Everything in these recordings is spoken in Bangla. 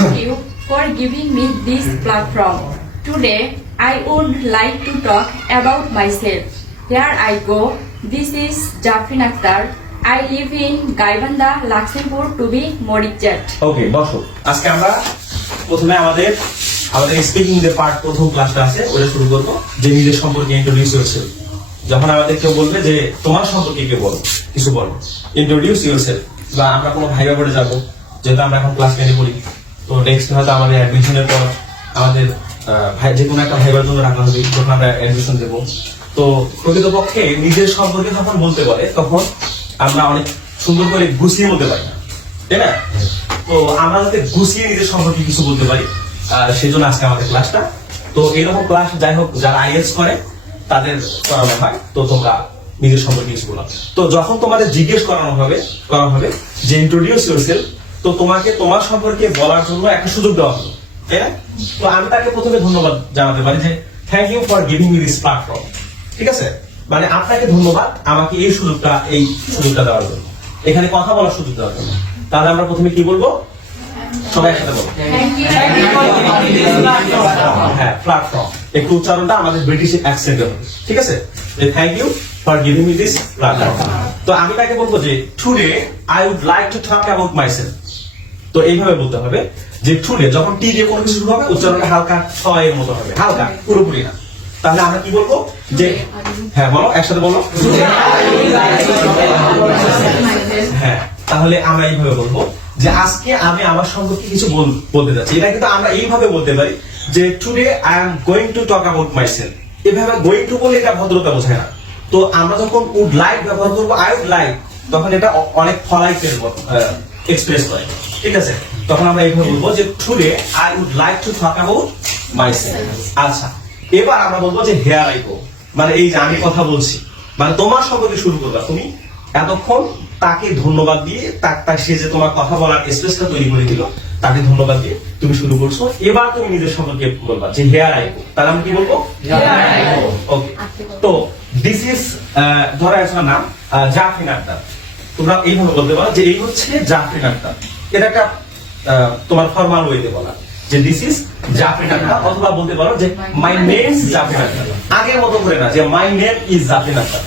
Thank you for giving me this platform. Today, I would like to talk about myself. Here I go. This is Jafrin Akhtar. I live in Gaibandha, Lakshmipur to be more exact. ওকে বসো আজকে আমরা প্রথমে আমাদের স্পিকিং যে পার্ট প্রথম ক্লাসটা আছে ওটা শুরু করবো যে নিজের সম্পর্কে ইন্ট্রোডিউস ইউরসেলফ যখন আমাদের কেউ বলবে যে তোমার সম্পর্কে কেউ বলো কিছু বলো ইন্ট্রোডিউস ইউরসেলফ বা আমরা কোনো ভাইবা পড়ে যাবো যেহেতু আমরা এখন ক্লাস 10 পড়ি তো নেক্সট হয়তো আমাদের অ্যাডমিশনের পর আমাদের যে কোনো একটা ভাইবার জন্য রাখা হবে যখন আমরা অ্যাডমিশন দেবো তো প্রকৃতপক্ষে নিজের সম্পর্কে যখন বলতে বলে তখন আমরা অনেক সুন্দর করে গুছিয়ে বলতে পারি না তাই না তো আমরা যাতে গুছিয়ে নিজের সম্পর্কে কিছু বলতে পারি সেই জন্য আজকে আমাদের ক্লাসটা তো এরকম ক্লাস যাই হোক যারা আইএলটিএস করে তাদের করানো হয় তো তোমরা নিজের সম্পর্কে কিছু বলো তো যখন তোমাদের জিজ্ঞেস করা হবে যে ইন্ট্রোডিউস ইউরসেলফ তো তোমাকে তোমার সম্পর্কে বলার জন্য একটা সুযোগ দেওয়া হলো তাই না তো আমি তাকে প্রথমে ধন্যবাদ জানাতে পারি যে thank you for giving me this platform ঠিক আছে মানে আপনাকে ধন্যবাদ আমাকে এই সুযোগটা দেওয়ার জন্য এখানে কথা বলার সুযোগ দেওয়ার জন্য তাহলে আমরা প্রথমে কি বলবো সবাই একসাথে বলবো হ্যাঁ প্ল্যাটফর্ম একটু উচ্চারণটা আমাদের ব্রিটিশ অ্যাকসেন্টে হবে ঠিক আছে thank you for giving me this platform তো আমি তাকে বলবো যে today I would like to talk about myself তো এইভাবে বলতে হবে যে টুডে যখন টি দিয়ে কোনো কিছু শুরু হবে উচ্চারণটা হালকা ছয়ের মতো হবে হালকা পুরোপুরি না তাহলে আমরা কি বলবো যে হ্যাঁ বলো একসাথে বলো হ্যাঁ তাহলে আমরা এইভাবে বলবো যে আজকে আমি আমার সম্পর্কে কিছু বলতে যাচ্ছি এটা কিন্তু আমরা এইভাবে বলতে পারি যে today I am going to talk about myself এভাবে গোয়িং টু বলে এটা ভদ্রতা বোঝায় না তো আমরা যখন উড লাইক ব্যবহার করবো আই উড লাইক তখন এটা অনেক ফলাইটের এক্সপ্রেস করে ঠিক আছে তখন আমরা এইভাবে বলবো যে today I would like to talk about myself আচ্ছা এবার আমরা বলবো যে হেয়ার আই গো মানে এই যে আমি কথা বলছি মানে তোমার সম্পর্কে শুরু করবা তুমি এতক্ষণ তাকে ধন্যবাদ দিয়ে তার সে যে তোমার কথা বলার স্পেসটা তৈরি করে দিল তাকে ধন্যবাদ দিয়ে তুমি শুরু করছো এবার তুমি নিজের সম্পর্কে বলবা যে হেয়ার আই গো তাহলে আমি কি বলবো ওকে তো দিস ইজ ধরো একটা নাম জাফরিন আক্তার তোমরা এইভাবে বলতে পারো যে এই হচ্ছে জাফরিন আক্তার এটা একটা তোমার ফর্মাল ওয়েতে বলা যে দিস ইজ জাফরিন আক্তার অথবা বলতে পারো যে my name is Jafrin Akter আগের মতো করে না যে my name is Jafrin Akter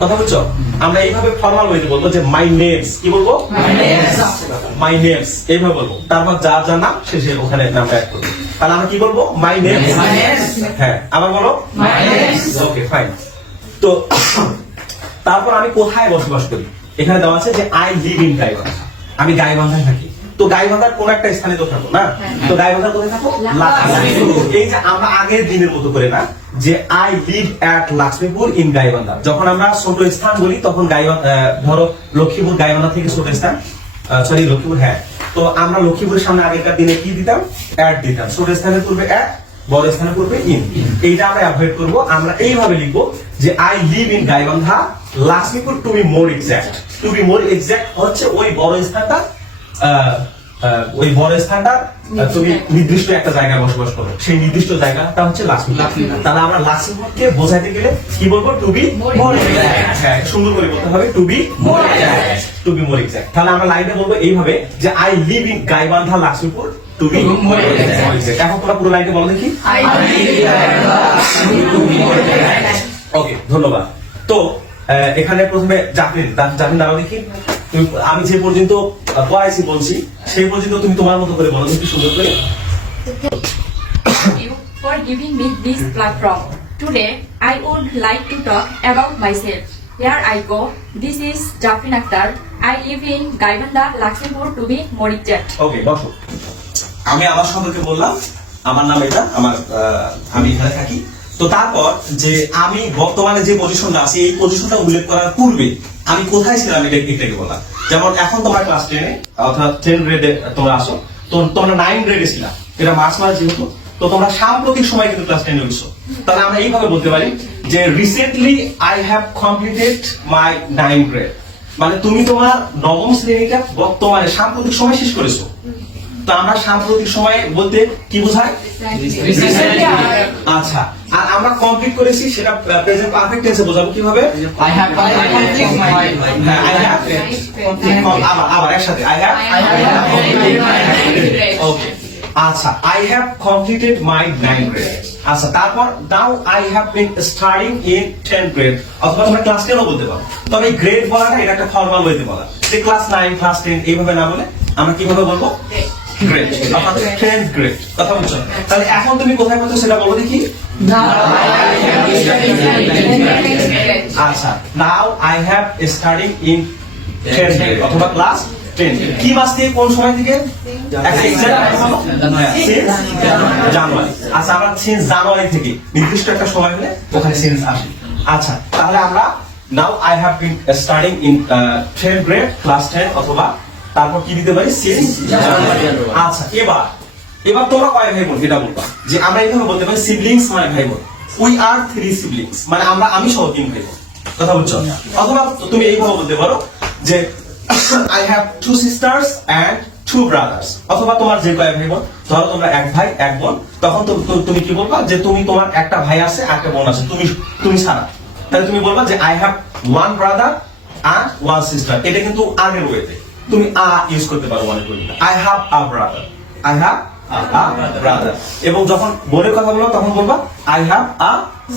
কথা বুঝছো আমরা এইভাবে ফর্মাল ওয়েতে বলবো যে মাই নেমস কি বলবো মাই নেমস এইভাবে বলবো তারপর যা যা নাম সে ওখানে নামটা অ্যাড করবো তাহলে আমরা কি বলবো মাই নেমস হ্যাঁ আবার বলো ওকে ফাইন তো তারপর আমি কোথায় বসবাস করি এখানে দেওয়া আছে যে আই লিভ ইন গাইবান্ধা আমি গাইবান্ধায় থাকি তো গাইবান্ধার কোন একটা স্থানে তো থাকবো না তো গাইবান্ধার কোথায় থাকো এই যে আমরা আগের দিনের মতো করে না যে I live at Laxmipur in Gaibandha যখন আমরা ছোট স্থান বলি তখন ধরো লক্ষ্মীপুর গাইবান্ধা থেকে ছোট স্থান সরি লক্ষ্মীপুর হ্যাঁ তো আমরা লক্ষ্মীপুরের সামনে আগেরকার দিনে কি দিতাম অ্যাট দিতাম ছোট স্থানের পূর্বে অ্যাট বড় স্থানের পূর্বে ইন এইটা আমরা অ্যাভয়েড করবো আমরা এইভাবে লিখবো যে I live in Gaibandha Laxmipur to be more exact হচ্ছে ওই বড় স্থানটা তুমি নির্দিষ্ট একটা জায়গায় বসবাস করো সেই নির্দিষ্ট জায়গাটা হচ্ছে লাক্সমিপুর তাহলে আমরা লাক্সমিপুরকে বোঝাইতে গেলে কি বলবো টু বি মোর এক্সাক্ট সুন্দর করে বলতে হবে টু বি মোর এক্সাক্ট তাহলে আমরা লাইনে বলবো এইভাবে যে I live in Gaibandha Laxmipur to be more exact এখন তোমরা পুরো লাইনে বলো দেখি ওকে ধন্যবাদ তো এখানে প্রথমে জাফরিন দাঁড়াও দেখি আমি যে পর্যন্ত পড়াইছি বলছি সেই পর্যন্ত তুমি তোমার মতো করে বলো একটু সুন্দর করে Thank you for giving me this platform. Today, I would like to talk about myself. Here I go. This is Jafrin Akhtar. I live in Gaibandha, Lakshmipur to be more exact. ওকে বসো আমি আমার সম্পর্কে বললাম আমার নাম এটা আমি এখানে থাকি তো তারপর যে আমি বর্তমানে যে পজিশনটা আছি এই পজিশনটা উল্লেখ করার পূর্বে আমি কোথায় ছিলাম এটা একটু বললাম যেমন এখন তোমার ক্লাস 10 অর্থাৎ 10 গ্রেডে তোমরা আসো তো তোমরা 9 গ্রেডে ছিলা এটা মার্চ মাস যেহেতু তো তোমরা সাম্প্রতিক সময় কিন্তু ক্লাস 10 এ উঠছো তাহলে আমরা এইভাবে বলতে পারি যে recently I have completed my 9 grade মানে তুমি তোমার নবম শ্রেণীটা বর্তমানে সাম্প্রতিক সময় শেষ করেছো তো আমরা সাম্প্রতিক সময় বলতে কি বোঝায় আচ্ছা আর আমরা কমপ্লিট করেছি সেটা প্রেজেন্ট পারফেক্ট টেন্সে বোঝাবো কিভাবে I have completed my আবার একসাথে আই হ্যাভ ওকে আচ্ছা, I have completed my 9th grade. আচ্ছা, তারপর now I have been studying in 10th grade. অথবা তোমরা ক্লাস 10 ও বলতে পারো। তবে এই গ্রেড বলাটা এটা একটা ফর্মাল ওয়েতে বলা। যে ক্লাস 9, ক্লাস 10 এইভাবে না বলে আমরা কিভাবে বলবো? গ্রেড। অর্থাৎ 10th grade। কথা বলছো? তাহলে এখন তুমি কোথায় পড়ছো সেটা বলো দেখি। আচ্ছা, now I have studying in 10th grade অথবা ক্লাস 10 কি মাস থেকে কোন সময় থেকে একটা এক্সাক্ট জানুয়ারি। আচ্ছা, আমরা সিন্স জানুয়ারি থেকে নির্দিষ্ট একটা সময় হলে ওখানে সিন্স আসে। আচ্ছা, তাহলে আমরা now I have been studying in 10th grade class 10 অথবা তারপর কি দিতে পারি সিন্স জানুয়ারি। আচ্ছা, এবার তোমরা কয় ভাই বোন এটা বলবা যে আমরা এইভাবে বলতে পারি সিবলিংস মানে ভাই বোন। উই আর 3 siblings মানে আমি সহ 3 ভাই বোন। কথা বলছো? অথবা তুমি এইভাবে বলতে পারো যে I have 2 sisters and 2 brothers অথবা তোমার যে কয় ভাই বোন, ধরো তোমরা এক ভাই এক বোন, তখন তুমি কি বলবা যে তোমার একটা ভাই আছে একটা বোন আছে, তুমি ছাড়া, তাহলে তুমি বলবা যে I have 1 brother and 1 sister। এটা কিন্তু আগের ওয়েতে তুমি ইউজ করতে পারো মনে করি I have a brother, I have a brother। এবং যখন বোনের কথা বলবো তখন বলবা I have a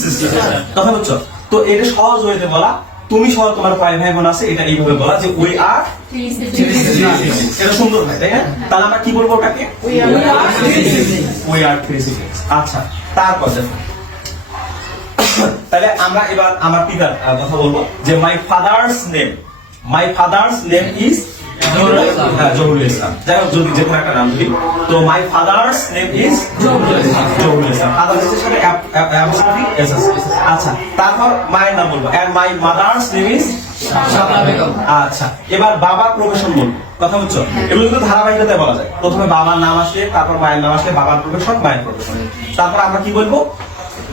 sister। কথা বলছো? তো এটা সহজ ওয়েতে বলা, তুমি সহ তোমার কয় ভাই বোন আছে এটা এইভাবে বলা যে উই আর 3 siblings। এটা সুন্দর হয় তাই না? তাহলে আমরা কি বলবো ওটাকে? We are 3 siblings। আচ্ছা, তারপর দেখো তাহলে আমরা এবার আমার পিতার কথা বলবো যে my father's name is Jahurul Islam. যাই হোক, যদি যে কোনো একটা নাম দিই, তো my father's name is Jahurul Islam. Father's এর সাথে অ্যাবসলিউটলি এস আছে। আচ্ছা, তারপর মায়ের নাম বলবো and my mother's name is Shapla Begum. আচ্ছা, এবার বাবার প্রফেশন বলবো। কথা বুঝছো? এগুলো কিন্তু ধারাবাহিকতায় বলা যায়। প্রথমে বাবার নাম আসলে, তারপর মায়ের নাম আসলে, বাবার প্রফেশন, মায়ের প্রফেশন। তারপর আমরা কি বলবো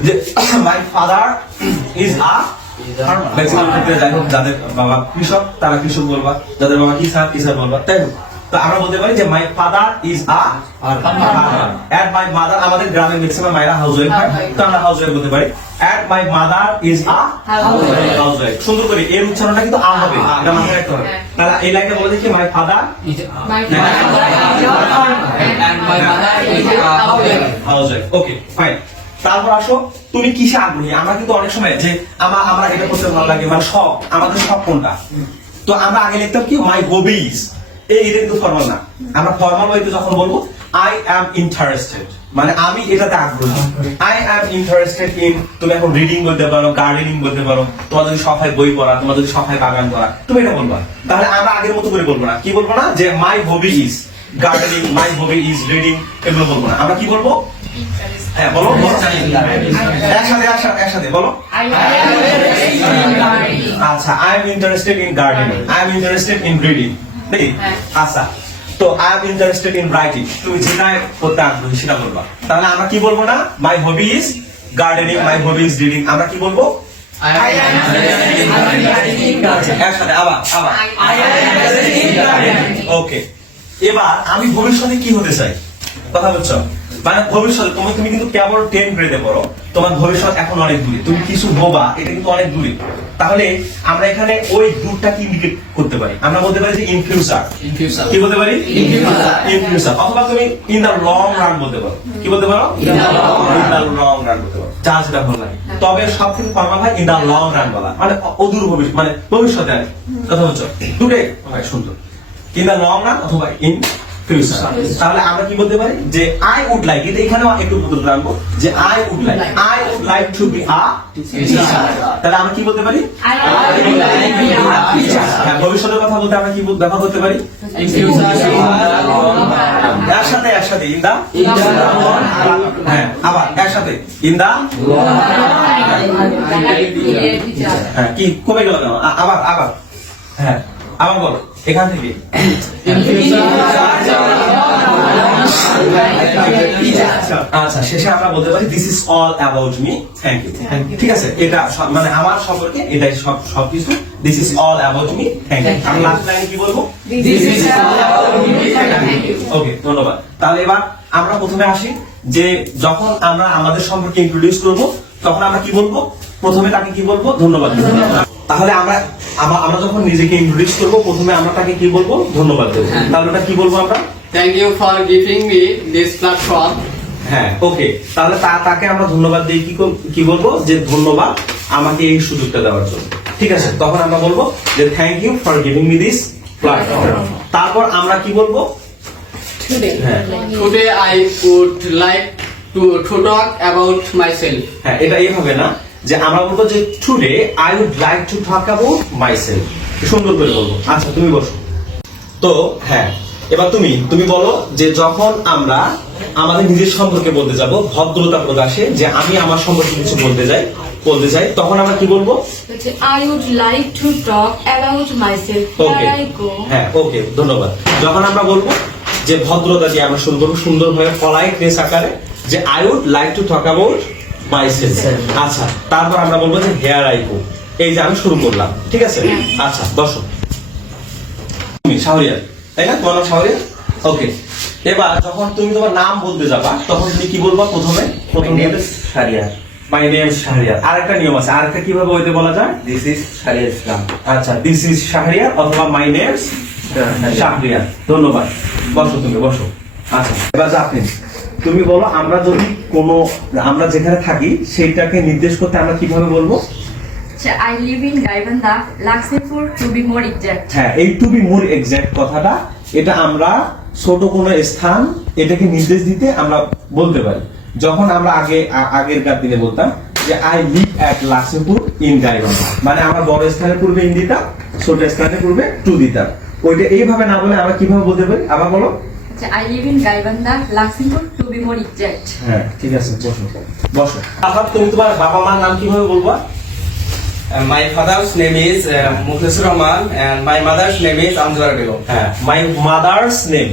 যে my father is a maximum ক্ষেত্রে যাই হোক যাদের বাবা কৃষক তারা কৃষক বলবা, যাদের বাবা কিসার বলবা, তাই হোক। তো আমরা বলতে পারি যে my father is a and my mother, আমাদের গ্রামে ম্যাক্সিমাম মায়েরা হাউস ওয়াইফ হয়, তো আমরা হাউস ওয়াইফ বলতে পারি and my mother is a housewife. সুন্দর করে এর উচ্চারণটা কিন্তু আ হবে, এটা মাথায় রাখতে হবে। তাহলে এই লাইনটা বলে দেখি my father house wife. Okay, fine. তারপর আসো তুমি কিসে আগ্রহী। আমরা কিন্তু অনেক সময় যে আমরা এটা করতে ভালো লাগে, মানে শখ, আমাদের শখ কোনটা, তো আমরা আগে লিখতাম কি মাই হবিজ। এটা কিন্তু ফর্মাল না, আমরা ফর্মাল ওয়েতে যখন বলবো আই অ্যাম ইন্টারেস্টেড মানে আমি এটাতে আগ্রহী। আই অ্যাম ইন্টারেস্টেড ইন, তুমি এখন রিডিং বলতে পারো, গার্ডেনিং বলতে পারো, তোমার যদি শখ হয় বই পড়া, তোমার যদি শখ হয় বাগান করা, তুমি এটা বলবা। তাহলে আমরা আগের মতো করে বলবো না, কি বলবো না যে my hobby is gardening, my hobby is reading, এগুলো বলবো না। আমরা কি বলবো? হ্যাঁ বলো, একসাথে বলো। আচ্ছা, I am interested in gardening, I am interested in reading. আচ্ছা, তো I am interested in writing, তুমি যেটা করতে আগ্রহী সেটা বলবা। তাহলে আমরা কি বলবো না my hobby is gardening, my hobby is reading, আমরা কি বলবো? একসাথে আবার। ওকে, এবার আমি ভবিষ্যতে কি হতে চাই। কথা বলছো? মানে ভবিষ্যৎ তুমি কিন্তু কেবল 10th গ্রেডে পড়ো, তোমার ভবিষ্যৎ এখন অনেক দূরে, তুমি কিছু হবা এটা কিন্তু অনেক দূরে। তাহলে আমরা এখানে ওই দূরটাকে ইন্ডিকেট করতে পারি, আমরা বলতে পারি যে ইন ফিউচার। কি বলতে পারি? In future. অথবা তুমি ইন দা লং রান বলতে পারো। কি বলতে পারো? ইন দা লং রান বলতে পারো, যা সেটা ভালো লাগে। তবে সব থেকে ফর্মাল হয় ইন দা লং রান বলা, মানে অদূর ভবিষ্যৎ, মানে ভবিষ্যতে আর কি। কথা বলছো? দূরে সুন্দর, ইন দা লং রান অথবা ইন ফিউচার। তাহলে আমরা কি বলতে পারি যে আই উড লাইক, এটা এখানেও একটু বদল রাখবো যে I would like to be a teacher. তাহলে আমরা কি বলতে পারি? ভবিষ্যতের কথা বলতে আমরা কি ব্যবহার করতে পারি? একসাথে ইন দা, হ্যাঁ আবার একসাথে ইন দা, হ্যাঁ কি কমে গেল কেন? আবার হ্যাঁ আবার বলো এখান থেকে। আচ্ছা, শেষে আমরা বলতে পারি this is all about me, thank you. ঠিক আছে, এটা মানে আমার সম্পর্কে এটাই সবকিছু, this is all about me, thank you. আমি লাস্ট লাইনে কি বলবো? This is all about me, thank you. Okay, ধন্যবাদ। তাহলে এবার আমরা প্রথমে আসি যে যখন আমরা আমাদের সম্পর্কে ইন্ট্রোডিউস করব তখন আমরা কি বলবো? প্রথমে তাকে কি বলবো? ধন্যবাদ। তাহলে আমরা যখন নিজেকে ইন্ট্রোডিউস করব প্রথমে আমরা তাকে কি বলবো ধন্যবাদ দেবো তাহলে ওটা কি বলবো আমরা Thank you for giving me this platform. হ্যাঁ ওকে তাহলে তাকে আমরা ধন্যবাদ দিয়ে কি বলবো যে ধন্যবাদ আমাকে এই সুযোগটা দেওয়ার জন্য ঠিক আছে তখন আমরা বলবো যে thank you for giving me this platform তারপর আমরা কি বলবো হ্যাঁ Today I would like to talk about myself. হ্যাঁ এটা এইভাবে না যে আমরা বলবো যে today I would like to talk about myself সুন্দর করে বলবো আচ্ছা তুমি বসো তো হ্যাঁ এবার তুমি বলো যে যখন আমরা আমাদের নিজের সম্পর্কে বলতে যাব ভদ্রতা প্রকাশে যে আমি আমার সম্পর্কে কিছু বলতে চাই তখন আমরা কি বলবো I would like to talk about myself. Okay Where I go. হ্যাঁ ওকে ধন্যবাদ যখন আমরা বলবো যে ভদ্রতা দিয়ে আমরা শুরু করবো সুন্দরভাবে পলাইটনেস আকারে যে I would like to talk about myself আচ্ছা তারপর আমরা বলবো যে হেয়ার আই গো এই যে আমি শুরু করলাম ঠিক আছে আচ্ছা দর্শক তুমি শাহরিয়ার তাই না তোমার নাম শাহরিয়ার ওকে এবার যখন তুমি তোমার নাম বলতে যাবা তখন তুমি কি বলবা প্রথমে শাহরিয়ার মাই নেম শাহরিয়ার আরেকটা নিয়ম আছে আরেকটা কিভাবে ওইতে বলা যায় দিস ইজ শাহরিয়ার ইসলাম আচ্ছা দিস ইজ শাহরিয়ার অথবা মাই নেম শাহরিয়ার ধন্যবাদ বসো তুমি বসো আচ্ছা এবার জাফরিন তুমি বলো আমরা যেখানে থাকি সেইটাকে নির্দেশ করতে আমরা কিভাবে বলবো I live in Gaibandha, Lakshmipur to be more exact. হ্যাঁ এই টু বি মোর এক্সাক্ট কথাটা এটা আমরা ছোট কোনো স্থান এটাকে নির্দেশ দিতে আমরা বলতে পারি যখন আমরা আগেরকার দিনে বলতাম যে I live at Laxmipur in Gaibandha মানে আমরা বড় স্থানের পূর্বে ইন দিতাম ছোট স্থানের পূর্বে টু দিতাম ওইটা এইভাবে না বলে আমরা কিভাবে বলতে পারি আবার বলো I live in Gaibandha, Lakshmipur to be more exact. হ্যাঁ ঠিক আছে বসো আবার তুমি তোমার বাবা মার নাম কিভাবে বলবা My father's name is Mukhlisur Rahman and my mother's name is Amjad Begum. হ্যাঁ মাই মাদার্স নেম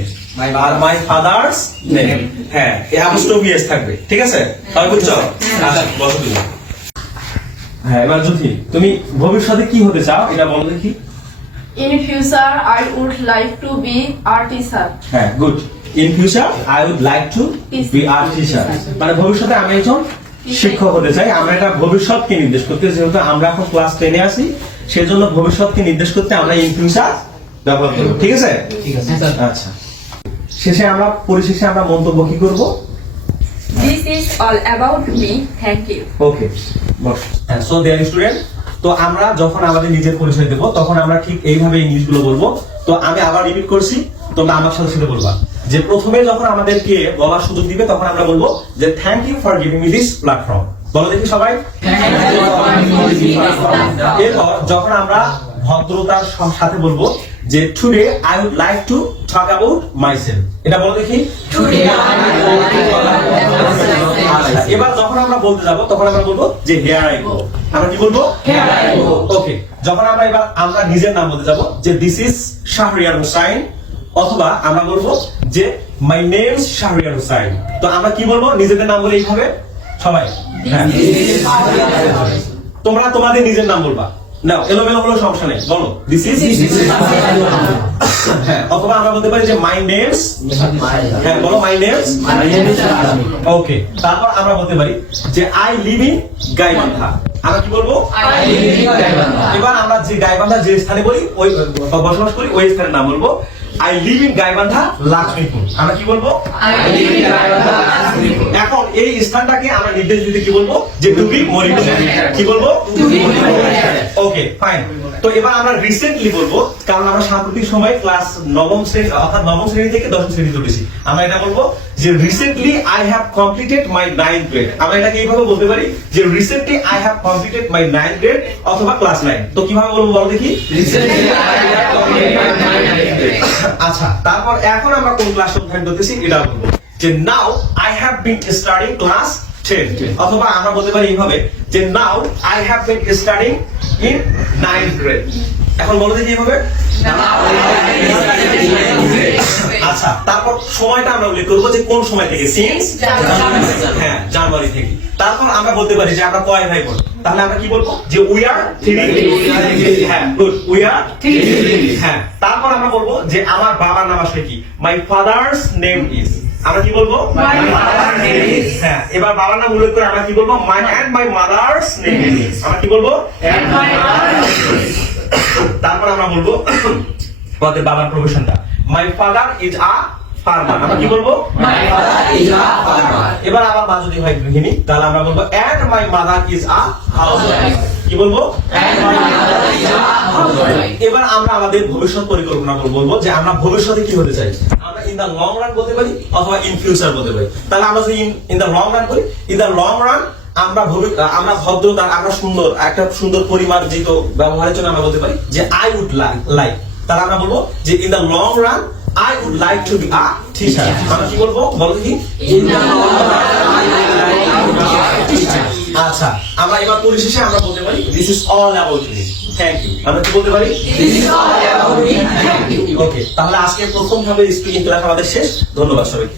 আর মাই ফাদার্স নেম হ্যাঁ এই অ্যাপোস্ট্রফি থাকবে ঠিক আছে সবাই বুঝছো আচ্ছা বসো তুমি হ্যাঁ এবার জ্যোতি তুমি ভবিষ্যতে কি হতে চাও এটা বলো দেখি In future, I would like to be a teacher. হ্যাঁ good in future I would like to be a teacher মানে ভবিষ্যতে আমি একজন শিক্ষক হতে চাই আমরা এটা ভবিষ্যৎকে নির্দেশ করতে যেহেতু আমরা এখন ক্লাস 10 এ আছি সেজন্য ভবিষ্যৎকে নির্দেশ করতে আমরা ইন ফিউচার ব্যবহার করব ঠিক আছে আচ্ছা পরিশেষে আমরা মন্তব্য কি করব This is all about me. Thank you. Okay boss so dear student তো আমরা যখন আমাদের নিজের পরিচয় দেব তখন আমরা ঠিক এইভাবে ইংলিশগুলো বলবো তো আমি আবার রিপিট করছি তোমরা আমার সাথে সাথে বলবা যে প্রথমে যখন আমাদেরকে বলার সুযোগ দিবে তখন আমরা বলবো যে thank you for giving me this platform বলো দেখি সবাই এরপর যখন আমরা ভদ্রতার সাথে বলবো যে today I would like to talk about myself এটা বলো দেখি এবার যখন আমরা বলতে যাব তখন আমরা বলবো যে হেয়ার আই গো আমরা কি বলবো হেয়ার আই গো ওকে যখন আমরা নিজের নাম বলতে যাব যে দিস ইজ শাহরিয়ার হুসাইন অথবা আমরা বলবো যে মাই নেম শাহরিয়ার হুসাইন তো আমরা কি বলবো নিজেদের নাম বলে এইভাবে সবাই হ্যাঁ তোমরা তোমাদের নিজের নাম বলবা নাও এলোমেলো হলো সমস্যা নেই বলো দিস ইজ হ্যাঁ অথবা আমরা বলতে পারি যে মাই নেমস হ্যাঁ বলো মাই নেমস ওকে তারপর আমরা বলতে পারি যে আই লিভ ইন গাইবান্ধা আমরা কি বলবো এবার আমরা যে গাইবান্ধা যে স্থানে বলি ওই বসবাস করি ওই স্থানের নাম বলবো I live in Gaibandha Laxmipur আমরা কি বলবো এখন এই স্থানটাকে আমরা নির্দেশ দিতে কি বলবো যে টু বি মোর কি বলবো ওকে ফাইন তো এবার আমরা রিসেন্টলি বলবো কারণ আমরা সাম্প্রতিক সময় ক্লাস নবম শ্রেণী অর্থাৎ নবম শ্রেণী থেকে দশম শ্রেণীতে উঠেছি আমরা এটা বলবো যে recently I have completed my 9th grade আমরা এটাকে এইভাবে বলতে পারি যে recently I have completed my 9th grade অথবা ক্লাস 9 তো কিভাবে বলবো বলো দেখি recently I have completed my 9th grade আচ্ছা তারপর এখন আমরা কোন ক্লাস অধ্যয়ন করতেছি এটা বলবো যে now I have been studying class 10 অথবা আমরা বলতে পারি এইভাবে যে now I have been studying in 9th grade এখন বলো দেখি এইভাবে আচ্ছা তারপর সময়টা আমরা উল্লেখ করবো যে কোন সময় থেকে সিন্স হ্যাঁ জানুয়ারি থেকে তারপর আমরা বলতে পারি যে আমরা কয় ভাই বোন তাহলে আমরা কি বলবো যে উই আর 3 হ্যাঁ গুড উই আর 3 হ্যাঁ তারপর আমরা বলবো যে আমার বাবার নাম আসলে কি মাই ফাদার্স নেম ইজ আমরা কি বলবো মাই ফাদার্স হ্যাঁ, এবার বাবার নাম উল্লেখ করে আমরা কি বলবো? My and my mother's name is. আমরা কি বলবো? তারপর আমরা বলবো আমাদের বাবার প্রফেশনটা। My father is a farmer. আমরা কি বলবো? এবার আবার মা যদি হয় গৃহিণী, তাহলে আমরা বলবো and my mother is a housewife. কি বলবো? এবার আমরা আমাদের ভবিষ্যৎ পরিকল্পনা বলবো যে আমরা ভবিষ্যতে কি হতে চাই। আমরা ইন দা লং রান বলতে পারি অথবা ইন ফিউচার বলতে পারি। তাহলে আমরা যদি ইন দা লং রান করি, ইন দা লং রান আমরা ভদ্রতা, আমরা সুন্দর একটা সুন্দর পরিমার্জিত ব্যবহারের জন্য আমরা বলতে পারি যে আই উড লাইক। তাহলে আমরা বলবো যে in the long run I would like to be a teacher. আমরা কি বলবো? বলো কি? আচ্ছা, আমরা এবার পরিশেষে আমরা বলতে পারি this is all about me. Thank you. আমরা কি বলতে পারি? This is all about me. Thank you. ওকে, তাহলে আজকে প্রথম ভাবে স্পিকিং ক্লাস আমাদের শেষ। ধন্যবাদ সবাইকে।